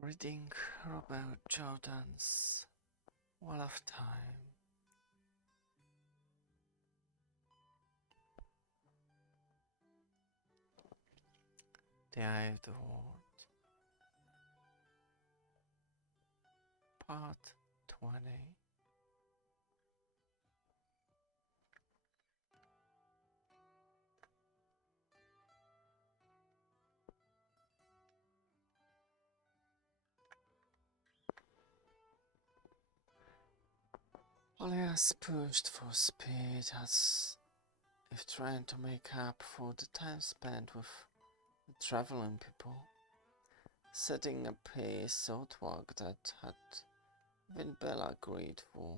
Reading Robert Jordan's Wall of Time. The Eye of the World. Part 20. Elias pushed for speed as if trying to make up for the time spent with the traveling people, setting a pace so toward that had even Bella agreed for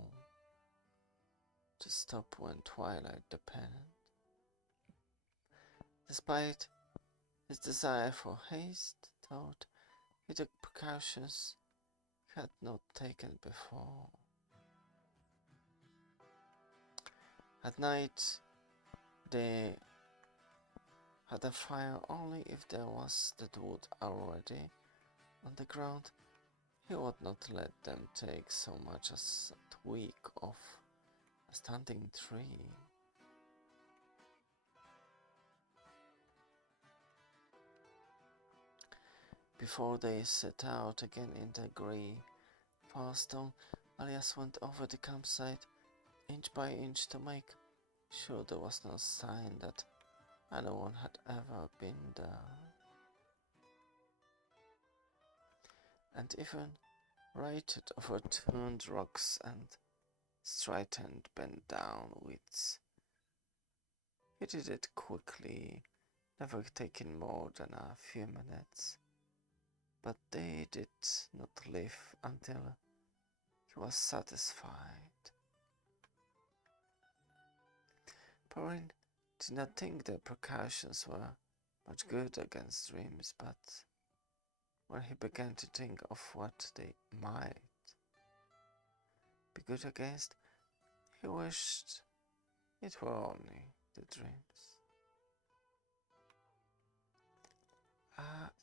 to stop when twilight depended. Despite his desire for haste, thought he took precautions he had not taken before. At night, they had a fire only if there was that wood already on the ground. He would not let them take so much as a twig off a standing tree. Before they set out again in the grey Firestone, Elias went over the campsite inch by inch to make sure there was no sign that anyone had ever been there, and even rated overturned rocks and straightened bent down weeds. He did it quickly, never taking more than a few minutes, but they did not leave until he was satisfied. Perrin did not think the precautions were much good against dreams, but when he began to think of what they might be good against, he wished it were only the dreams.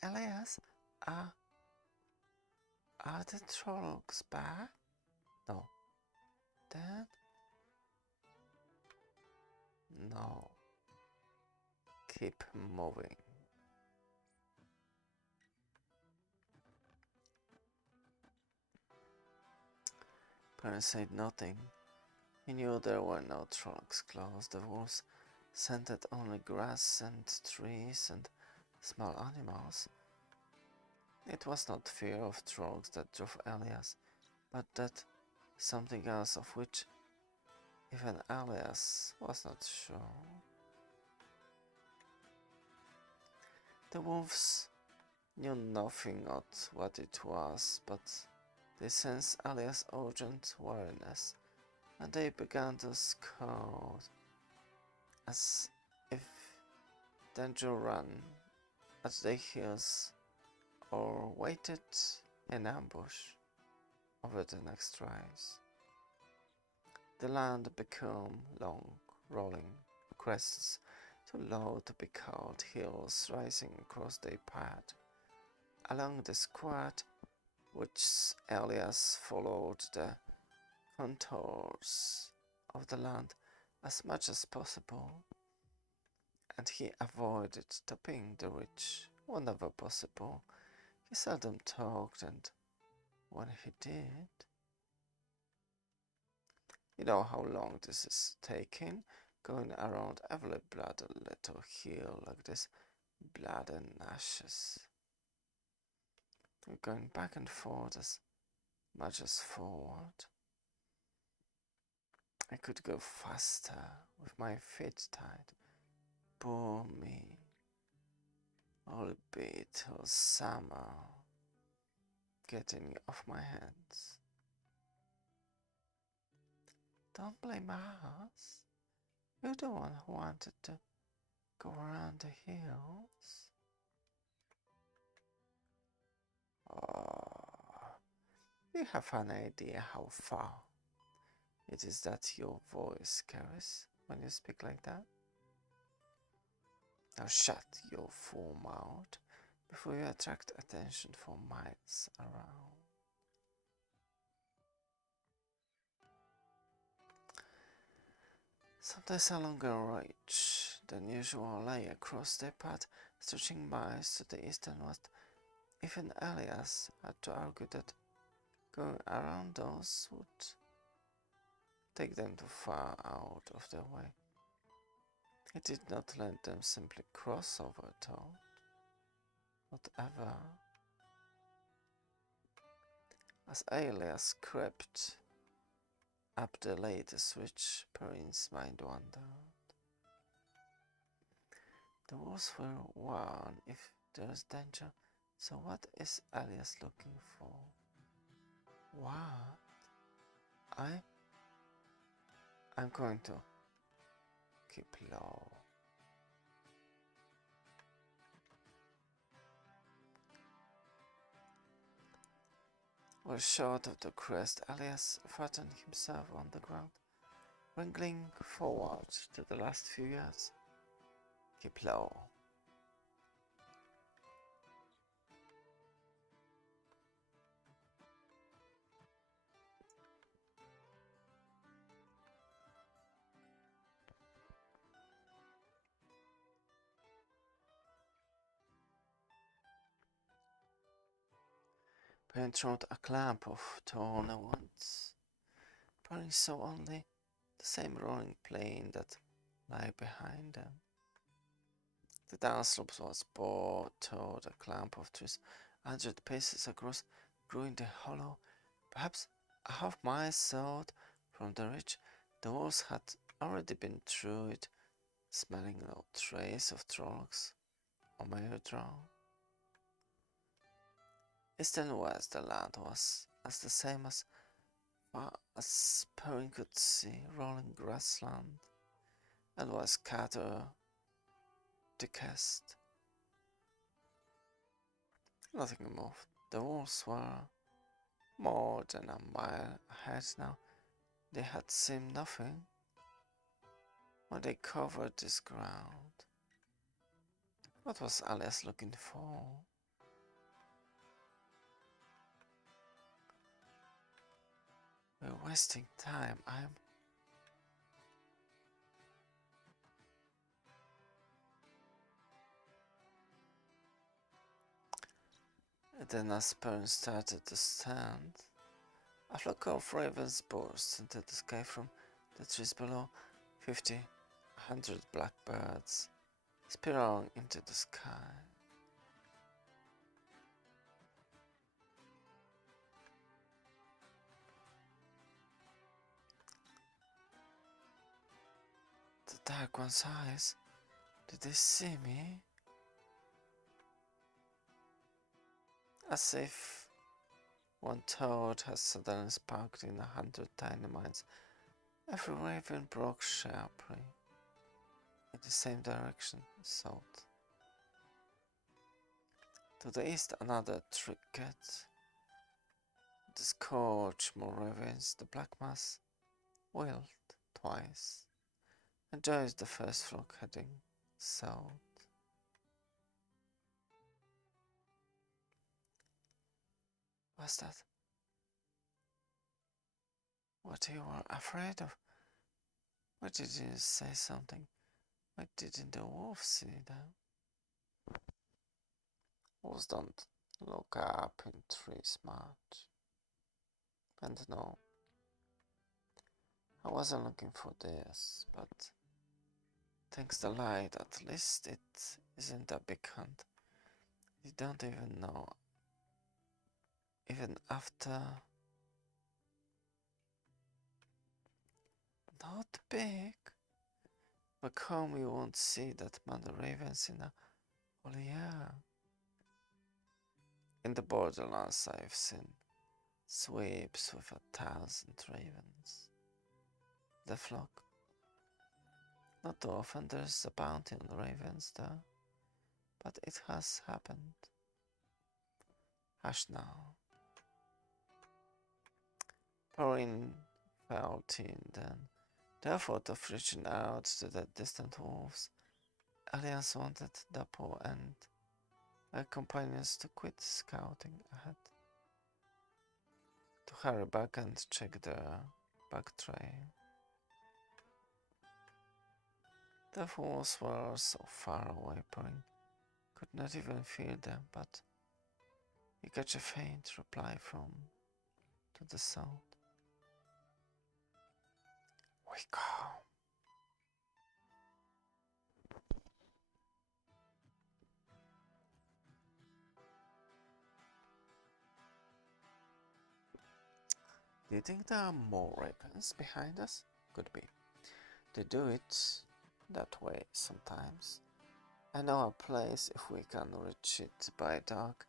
Elias, are the trolls back? No. Then? No. Keep moving. Perrin said nothing. He knew there were no trolls close. The wolves scented only grass and trees and small animals. It was not fear of trolls that drove Elias, but that something else of which even Elias was not sure. The wolves knew nothing of what it was, but they sensed Elias' urgent weariness, and they began to scout as if danger ran at their heels or waited in ambush over the next rise. The land became long, rolling crests, too low to be called hills rising across their path. Along the square, which Elias followed the contours of the land as much as possible, and he avoided topping the ridge whenever possible. He seldom talked, and when he did, you know how long this is taking, going around every bloody little hill like this, blood and ashes. We're going back and forth as much as forward. I could go faster with my feet tied. Poor me. All be till summer getting off my hands. Don't blame us. You're the one who wanted to go around the hills. Oh, do you have an idea how far it is that your voice carries when you speak like that? Now shut your fool mouth. before you attract attention for miles around. Sometimes a longer reach than usual lay across their path, stretching miles to the east and west. Even Elias had to argue that going around those would take them too far out of their way. He did not let them simply cross over, though. Not ever. As Elias crept up the latest ridge, Perrin's mind wandered. The wolves will warn if there is danger, so what is Elias looking for? What? I'm going to keep low. Well short of the crest, Elias flattened himself on the ground, wriggling forward to the last few yards. Keep low. Perrin trod a clump of torn woods. Perrin saw only the same rolling plain that lay behind them. The downslope was broad toward a clump of trees 100 paces across, grew in the hollow, perhaps a half mile south from the ridge. The wolves had already been through it, smelling no trace of trollocs or mare-drow. East and west the land was as the same as far as Perrin could see, rolling grassland, and was scattered to cast. Nothing moved. The wolves were more than a mile ahead now. They had seen nothing when they covered this ground. What was Elias looking for? We're wasting time. Then as Perrin started to stand, a flock of ravens burst into the sky from the trees below. 50, 100 blackbirds spiraling into the sky. The dark one's eyes, did they see me? As if one thought has suddenly sparked in 100 tiny minds, every raven broke sharply in the same direction, south. To the east another tricket. The scourge more ravens, the black mass wheeled twice, and joined the first flock heading south. What's that? What you were afraid of? Why didn't you say something? Why didn't the wolf see them? Wolves don't look up in trees much. And no, I wasn't looking for this, but thanks to the light, at least it isn't a big hunt. You don't even know. Even after... Not big. Back home you won't see that many ravens in a whole year. In the borderlands I've seen sweeps with 1,000 ravens. The flock. Not too often there's a bounty on ravens there, but it has happened. Hush now. Perrin felt in then the effort of reaching out to the distant wolves. Elias wanted the poor end my companions to quit scouting ahead, to hurry back and check the back trail. The wolves were so far away, Perrin could not even feel them, but he got a faint reply from to the south. We go. Do you think there are more ravens behind us? Could be. They do it that way sometimes. I know a place if we can reach it by dark.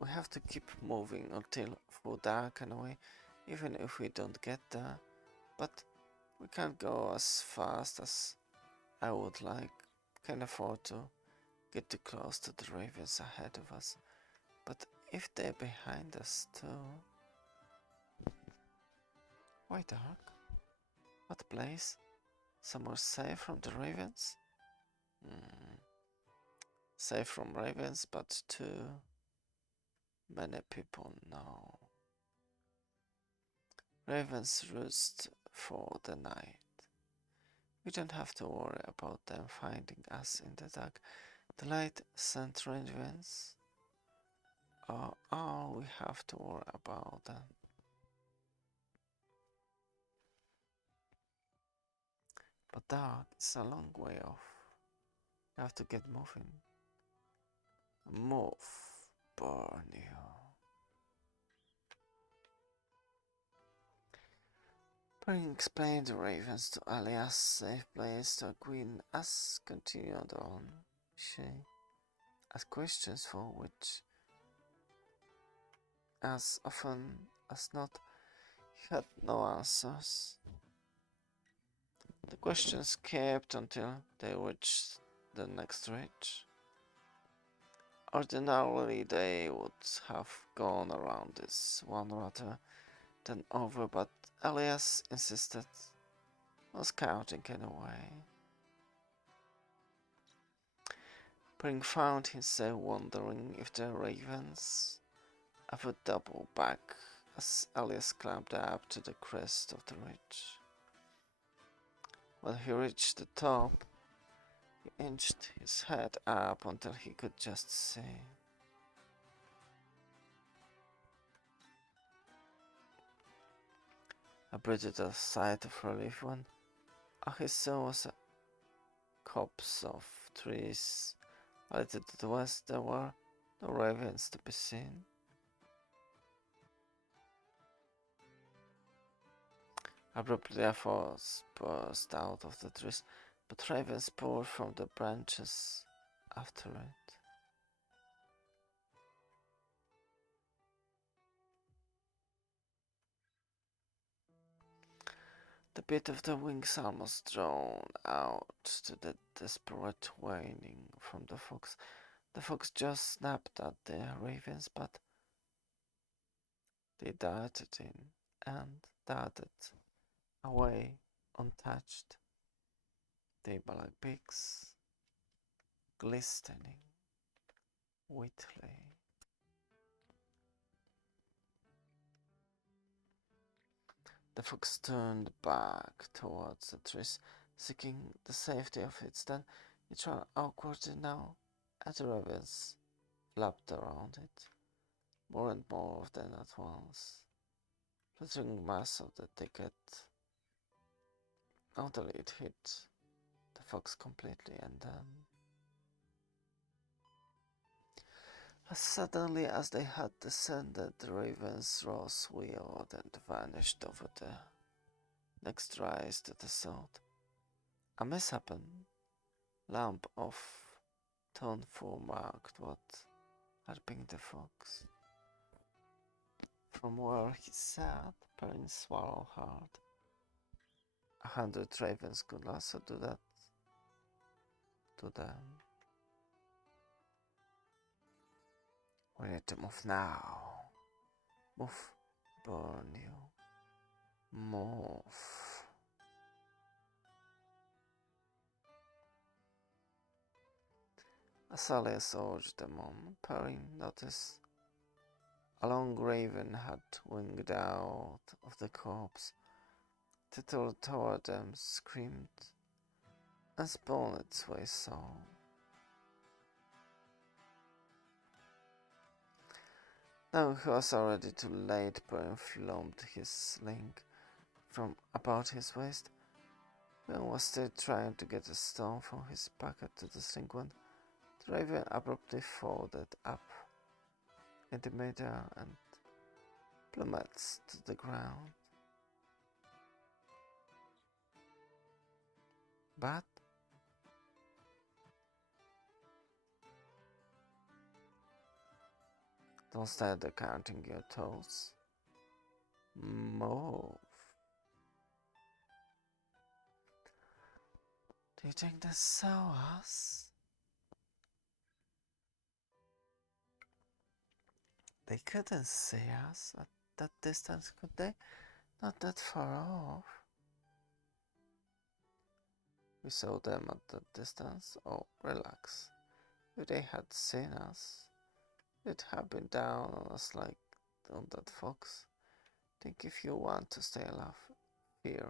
We have to keep moving until full darken away, even if we don't get there. But we can't go as fast as I would like. Can't afford to get too close to the ravens ahead of us. But if they're behind us too... Why dark? What place? Somewhere safe from the ravens? Safe from ravens, but too many people know. Ravens roost for the night. We don't have to worry about them finding us in the dark. The light scent ravens are all we have to worry about them. But dark is a long way off. You have to get moving. Move, burn you. Perrin explained the ravens to Alia's safe place to Queen as continued on. She asked questions for which, as often as not, he had no answers. The questions kept until they reached the next ridge. Ordinarily they would have gone around this one rather than over, but Elias insisted on scouting anyway. Perrin found himself wondering if the ravens ever double back as Elias climbed up to the crest of the ridge. When he reached the top, he inched his head up until he could just see. I breathed a sigh of relief when all he saw was a copse of trees. A little to the west there were no ravens to be seen. Abruptly a force burst out of the trees, but ravens poured from the branches after it. The beat of the wings almost drowned out to the desperate whining from the fox. The fox just snapped at the ravens, but they darted in and darted away untouched. They were like pigs, glistening wheatly. The fox turned back towards the trees, seeking the safety of its den. It ran awkwardly now, and the ravens flapped around it, more and more of them at once, fluttering mass of the thicket until it hit the fox completely, and then, as suddenly as they had descended, the ravens rose wheeled and vanished over the next rise to the south. A misshapen lamp of Tonfu marked what had been the fox. From where he sat, Perrin swallowed hard. 100 ravens could also do that to them. We need to move now. Move, burn you. Move. As Alias urged them on, Perrin noticed a long raven had winged out of the corpse, tittered toward them, screamed, and spun its way south. Now it was already too late. Perrin flung his sling from about his waist. Ben was still trying to get a stone from his pocket to the sling when the raven abruptly folded up in the midair and plummeted to the ground. But don't start counting your toes. Move. Do you think they saw us? They couldn't see us at that distance, could they? Not that far off. We saw them at that distance. Oh, relax. If they had seen us, they'd have been down on us like on that fox. Think if you want to stay alive, fear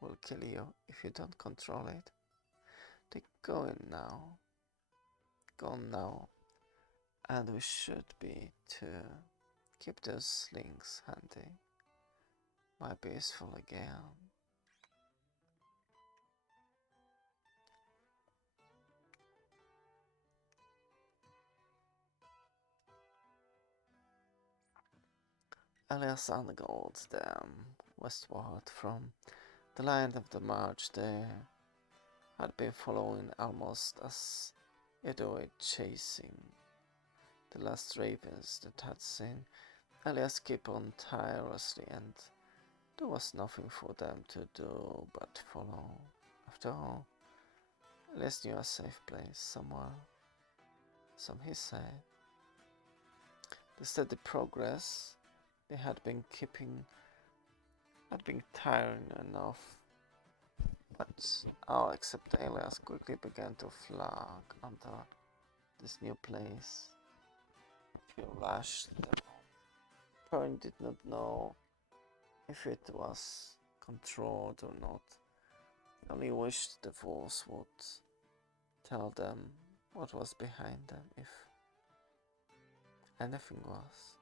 will kill you if you don't control it. They go in now. Gone now. And we should be to keep those slings handy. Might be useful again. Alias undergoed them westward from the line of the march they had been following almost as it were chasing the last ravens that had seen Alias keep on tirelessly, and there was nothing for them to do but follow. After all, Alias knew a safe place somewhere, some he said. The steady progress they had been keeping had been tiring enough, but all except Alias quickly began to flag onto this new place. Few rushed them. Perrin did not know if it was controlled or not. He only wished the voice would tell them what was behind them, if anything was.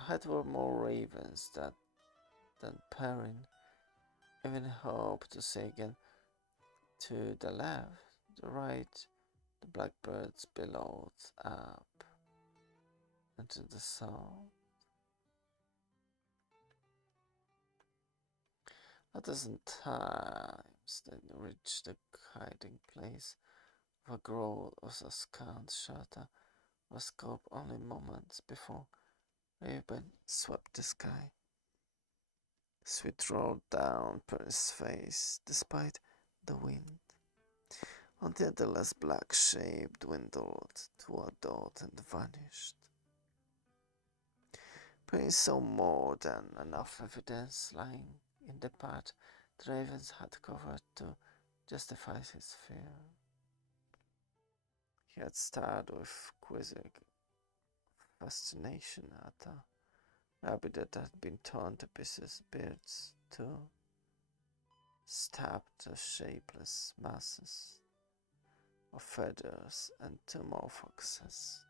Ahead were more ravens than Perrin even hoped to see again. To the left, the right, the blackbirds billowed up, and to the south, a dozen times they reached the hiding place of a grove of a scant shelter was scope only moments before Raven swept the sky. Sweat rolled down Perrin's face despite the wind, until the last black shape dwindled to a dot and vanished. Perrin saw more than enough evidence lying in the path the ravens had covered to justify his fear. He had stared with quizzical fascination at a rabbit that had been torn to pieces, birds too, stabbed to shapeless masses of feathers, and 2 more foxes.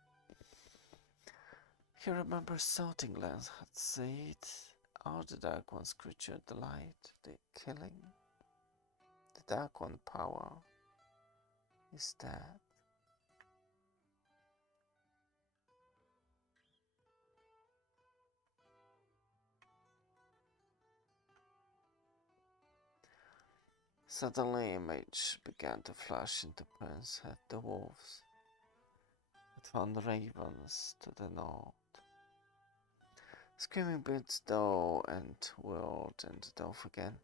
He remembered Sorting Lance had said, "All the Dark One's creature delight, the killing. The Dark One power is dead." Suddenly, image began to flash into Perrin's head. The wolves had found ravens to the north. Screaming birds dove and whirled and dove again,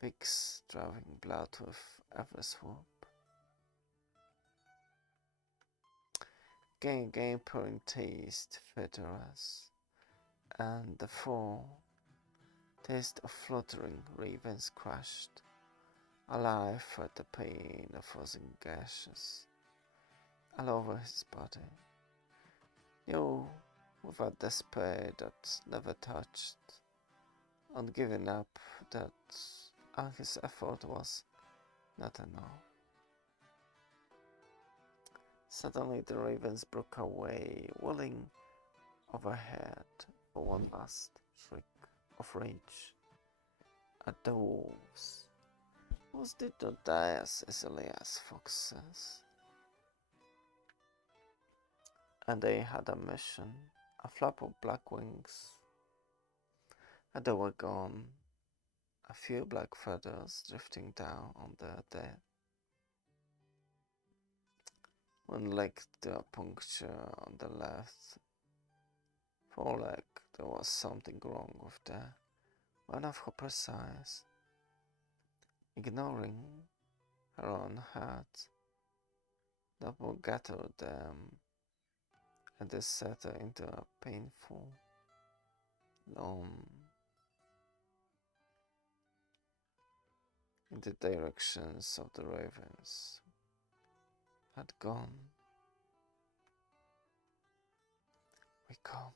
pigs driving blood with every swoop. Again Perrin tasted feathers, and the full taste of fluttering ravens crashed alive at the pain of frozen gashes all over his body. Knew with a despair that never touched, and giving up that all his effort was not enough. Suddenly the ravens broke away, wheeling overhead for one last shriek of rage at the wolves. Wolves did not die as easily as foxes, and they had a mission, a flap of black wings, and they were gone, a few black feathers drifting down on their dead. One leg to a puncture on the left foreleg. There was something wrong with the one of her precise, ignoring her own heart. Double gathered them, and they set her into a painful, long, in the directions of the ravens had gone. We come.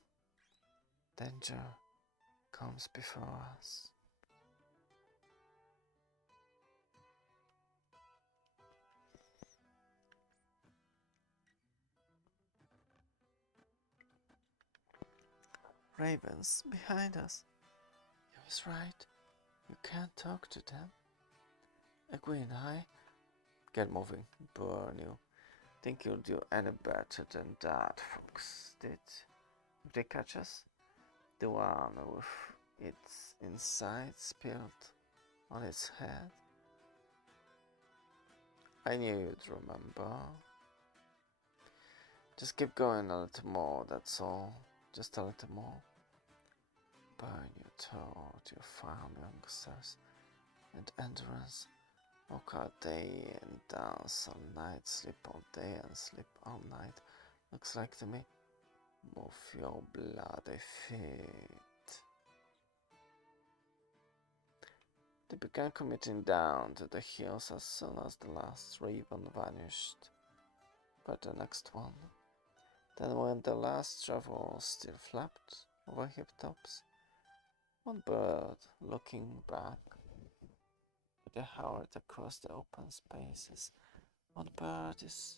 Danger comes before us. Ravens behind us. He was right. You can't talk to them. Egwene and I. Get moving, burn you. Think you'll do any better than that, folks did. If they catch us, the one with its inside spilled on its head. I knew you'd remember. Just keep going a little more, that's all. Just a little more. Burn you toward your farm youngsters and endurance. Walk all day and dance all night, sleep all day and sleep all night. Looks like to me. Move your bloody feet. They began commuting down to the hills as soon as the last raven vanished. But the next one. Then when the last traveler still flapped over hilltops, one bird, looking back, they hovered across the open spaces. One bird is,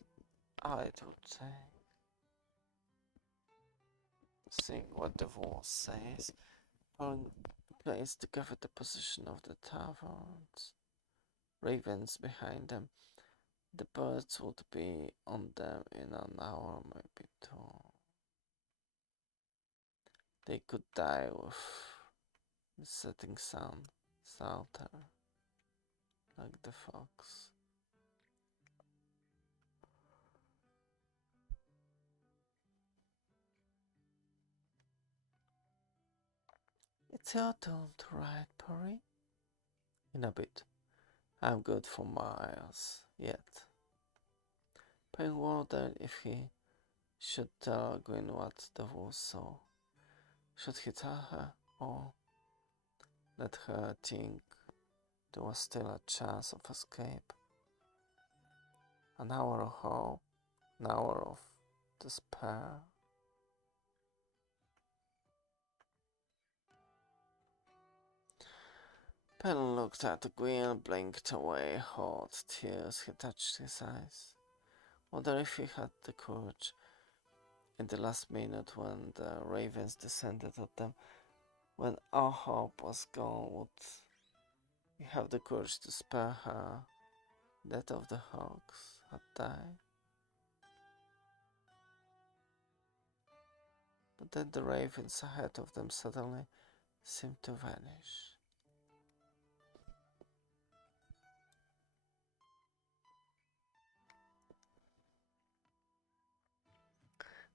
I would say. Seeing what the voice says, pulling placed together the position of the taverns. Ravens behind them. The birds would be on them in an hour, maybe two. They could die with the setting sun, salter, like the fox. It's your turn to ride, Pori. In a bit. I'm good for miles, yet. Payne wondered if he should tell Gwyn what the wolves saw. Should he tell her, or let her think there was still a chance of escape? An hour of hope, an hour of despair. Pen looked at Gwyn, blinked away, hot tears had touched his eyes. Wondered if he had the courage in the last minute when the ravens descended at them, when all hope was gone, would he have the courage to spare her? That of the hawks had died. But then the ravens ahead of them suddenly seemed to vanish.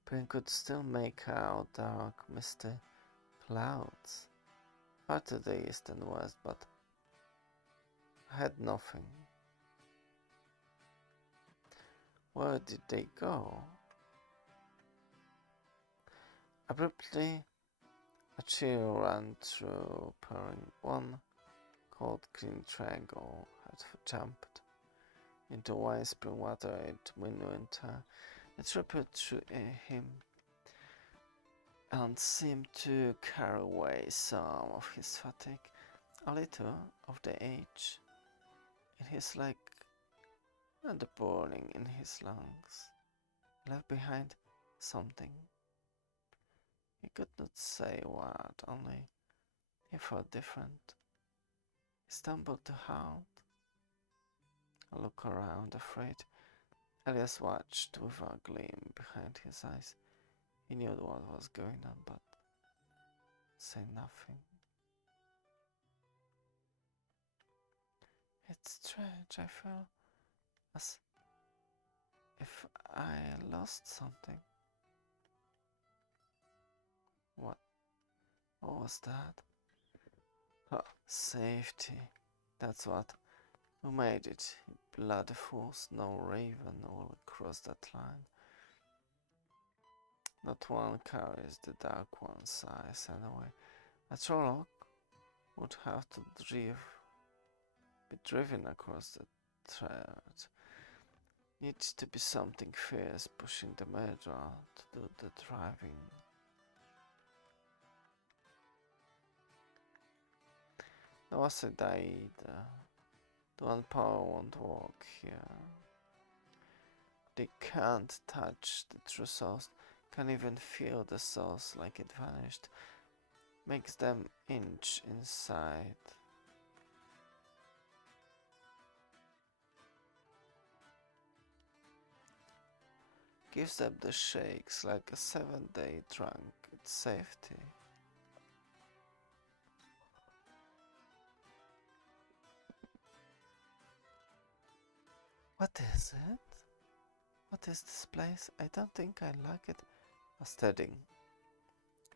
Prin could still make out dark, misty clouds far to the east and west, but had nothing. Where did they go? Abruptly, a chill ran through Perrin. One cold green triangle jumped into wide spring water midwinter. It rippled through him and seemed to carry away some of his fatigue, a little of the age in his leg and the burning in his lungs. He left behind something. He could not say what, only he felt different. He stumbled to halt, a look around, afraid. Elias watched with a gleam behind his eyes. He knew what was going on, but said nothing. It's strange, I feel as if I lost something. What was that? Oh, safety. That's what. Who made it? Bloody fools. No raven will cross that line. Not one carries the dark one's size anyway. A Trolloc would have to be driven across the thread. Needs to be something fierce pushing the murderer to do the driving. No, I said the one power won't work here. They can't touch the true source, can't even feel the source like it vanished. Makes them inch inside. Gives them the shakes like a 7-day drunk. It's safety. What is it? What is this place? I don't think I like it. Studying.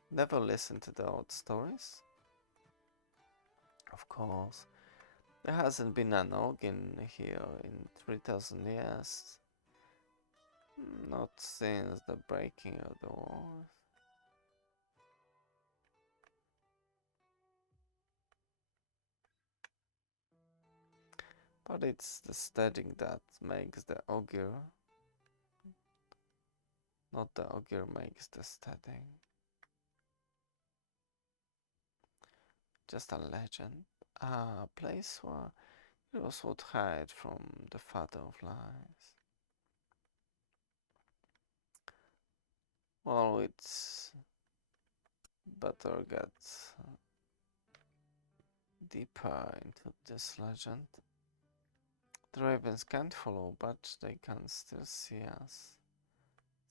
Never listen to the old stories? Of course. There hasn't been an organ here in 3000 years. Not since the breaking of the walls. But it's the studying that makes the augur. Not the augur makes the studying. Just a legend. A place where heroes would hide from the Father of Lies. Well, it's better get deeper into this legend. The ravens can't follow, but they can still see us.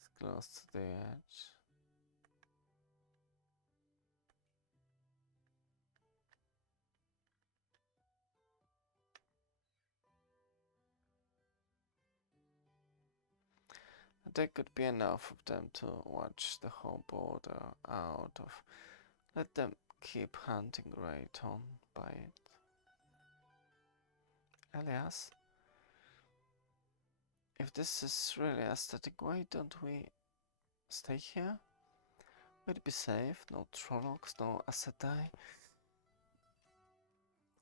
It's close to the edge. There could be enough of them to watch the whole border out of. Let them keep hunting right on by it. Elias, if this is really aesthetic, why don't we stay here? We'd be safe, no Trollocs, no Assetai.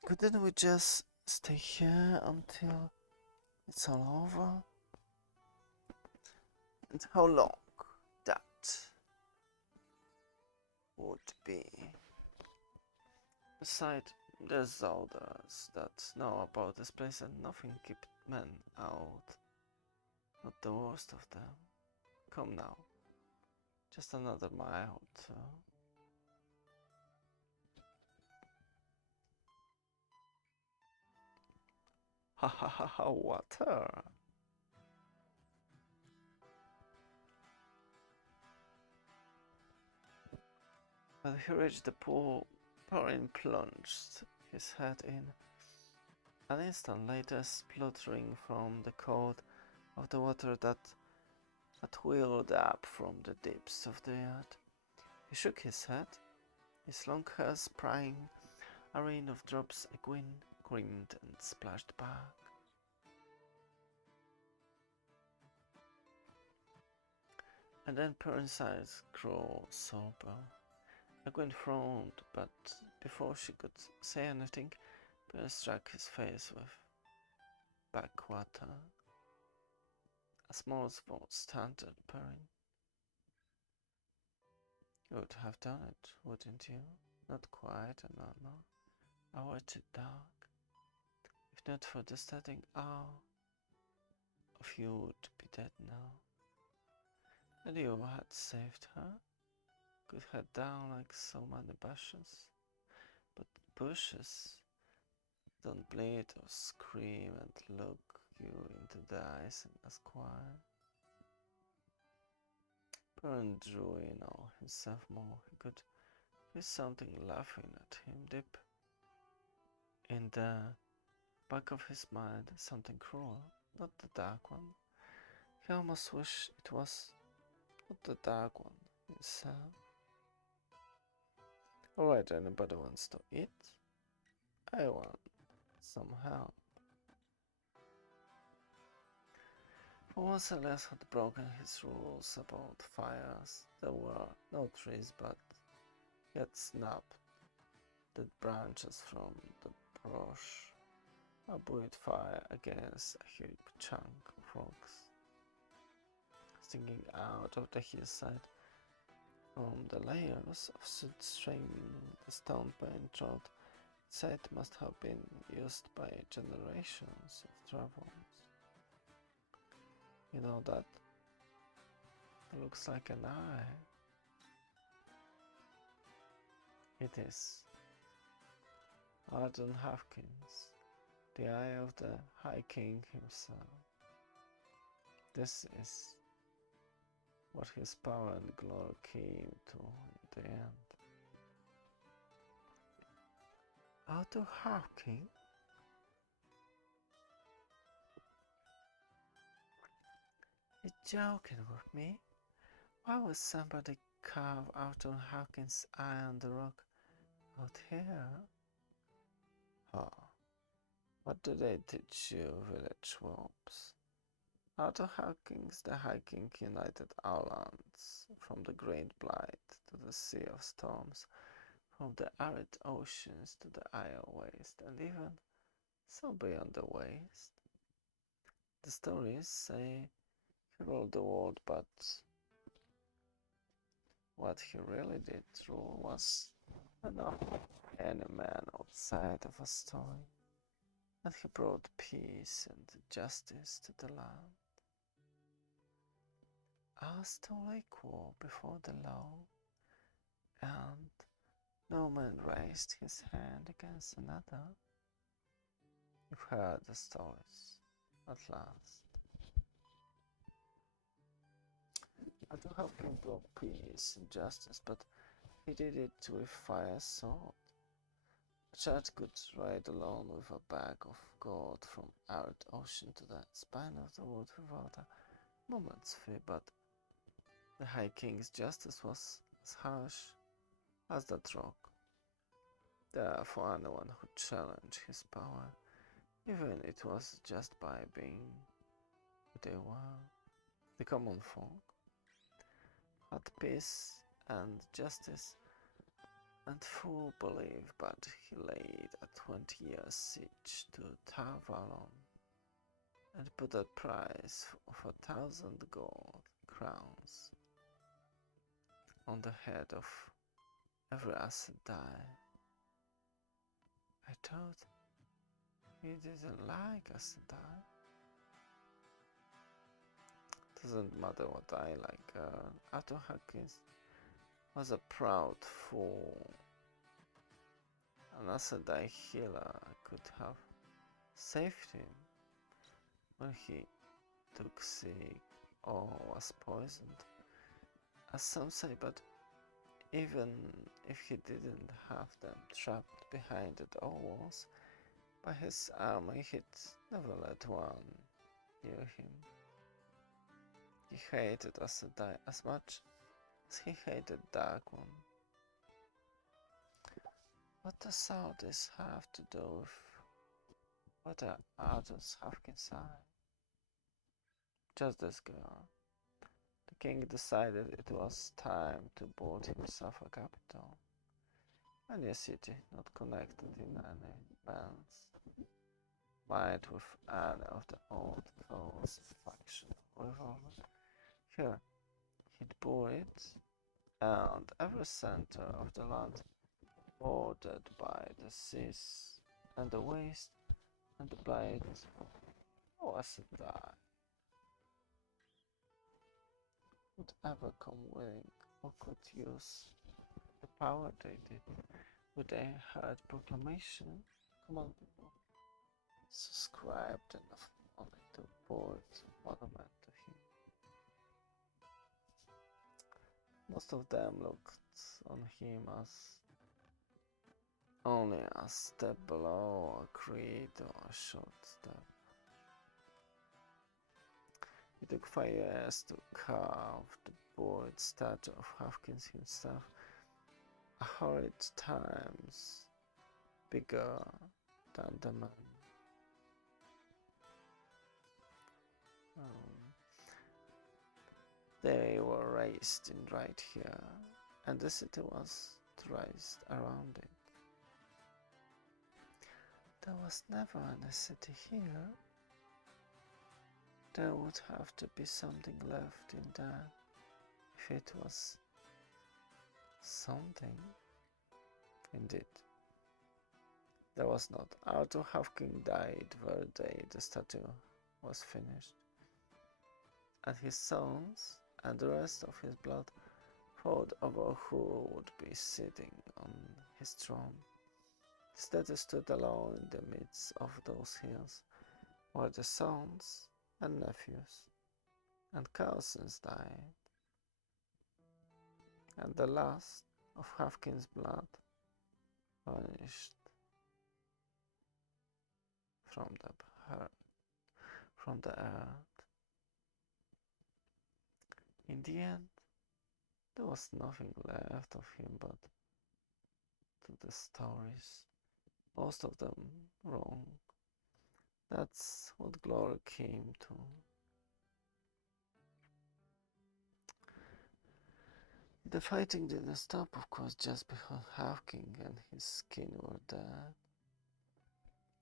Couldn't we just stay here until it's all over? And how long that would be? Besides, there's others that know about this place and nothing kept men out. Not the worst of them. Come now. Just another mile or two. Ha ha ha ha, water! When he reached the pool, Perrin plunged his head in. An instant later, spluttering from the cold of the water that had wheeled up from the depths of the earth. He shook his head, his long hair spraying a rain of drops. Egwene grinned and splashed back. And then Perrin's eyes grew sober. Egwene frowned, but before she could say anything, Perrin struck his face with backwater. A small spot started purring. You would have done it, wouldn't you? Not quite, no. I were too dark. If not for the starting hour of you would be dead now. And you had saved her? Cut her down like so many bushes. But bushes don't bleed or scream and look you into the eyes and ask why. Perrin drew in all himself more. He could feel something laughing at him deep in the back of his mind, something cruel, not the dark one. He almost wished it was not the dark one himself. Alright, anybody wants to eat? I want some help. For once Elias had broken his rules about fires. There were no trees, but he had snapped the branches from the brush. A buoyed fire against a huge chunk of rocks. Sticking out of the hillside from the layers of soot streaming the stone paint road, site must have been used by generations of travelers. You know that? It looks like an eye. It is. Arden Hawkins, the eye of the High King himself. This is what his power and glory came to in the end. Arthur Hawkins? You're joking with me? Why would somebody carve Arthur Hawkins' eye on the rock out here? Oh, what do they teach you, village wolves? Arthur Hawkins, the High King, united our lands, from the Great Blight to the Sea of Storms, from the arid oceans to the Isle Waste, and even so beyond the waste. The stories say he ruled the world, but what he really did rule was enough for any man outside of a story, and he brought peace and justice to the land. All still equal before the law, and no man raised his hand against another. You've heard the stories, at last. I do have him brought peace and justice, but he did it with fire sword. A child could ride alone with a bag of gold from arid ocean to the spine of the world without a moment's fear, but the High King's justice was as harsh as that rock. Therefore, anyone who challenged his power, even it was just by being who they were, the common folk, had peace and justice and full belief, but he laid a 20-year siege to Tar Valon and put a price of 1,000 gold crowns on the head of every Aes Sedai. I thought he didn't like Aes Sedai. Doesn't matter what I like. Arthur Hawkins was a proud fool. An Aes Sedai healer could have saved him when he took sick or was poisoned, as some say, but even if he didn't have them trapped behind the door walls by his army, he'd never let one near him. He hated Aes Sedai as much as he hated Dark One. What does all this have to do with what Arthur Hawkins' eye? Just this girl. The king decided it was time to build himself a capital. A new city, not connected in any bands. fight with any of the old foes faction revolver. Here, he'd bore it, and every center of the land bordered by the seas and the waste and the blade was a die. Would ever come willing or could use the power they did? Would they heard proclamation? Come on, people. Subscribed enough money to build monument to him. Most of them looked on him as only a step below a creed or a short step. It took 5 years to carve the bored statue of Hawkins himself, 100 times bigger than the man. They were raised in right here, and the city was raised around it. There was never any city here. There would have to be something left in there, if it was something. Indeed, there was not. Arthur Hawkins died the day the statue was finished, and his sons and the rest of his blood fought over who would be sitting on his throne. The statue stood alone in the midst of those hills, where the sons and nephews and cousins died, and the last of Hawkins' blood vanished from the earth. In the end, there was nothing left of him but to the stories, most of them wrong. That's what glory came to. The fighting didn't stop, of course, just because Hawkins and his kin were dead.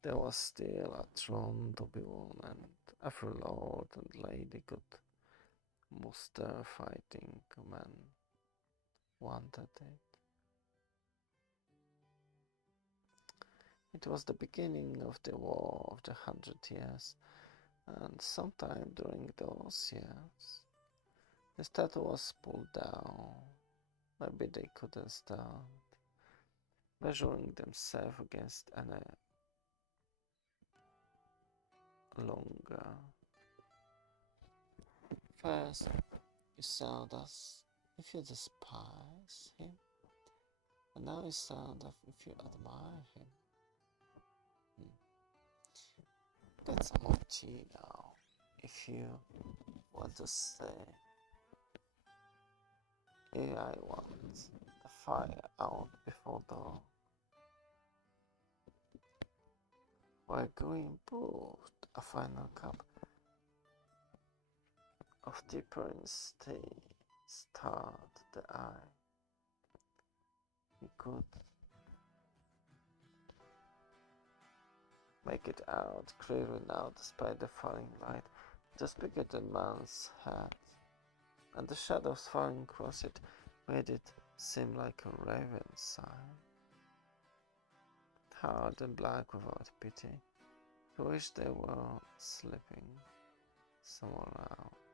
There was still a throne to be won, and every lord and lady could muster fighting men wanted it. It was the beginning of the War of the 100 Years, and sometime during those years, the statue was pulled down. Maybe they couldn't stand measuring themselves against any longer. First, you sound as if you despise him, and now you sound as if you admire him. That's OT now, if you want to say. AI wants the fire out before dawn. Where green proved a final cup of deeper stain starred the eye. He could make it out clearly now despite the falling light, just bigger than man's head, and the shadows falling across it made it seem like a raven's sign. Hard and black without pity. He wished they were sleeping somewhere else.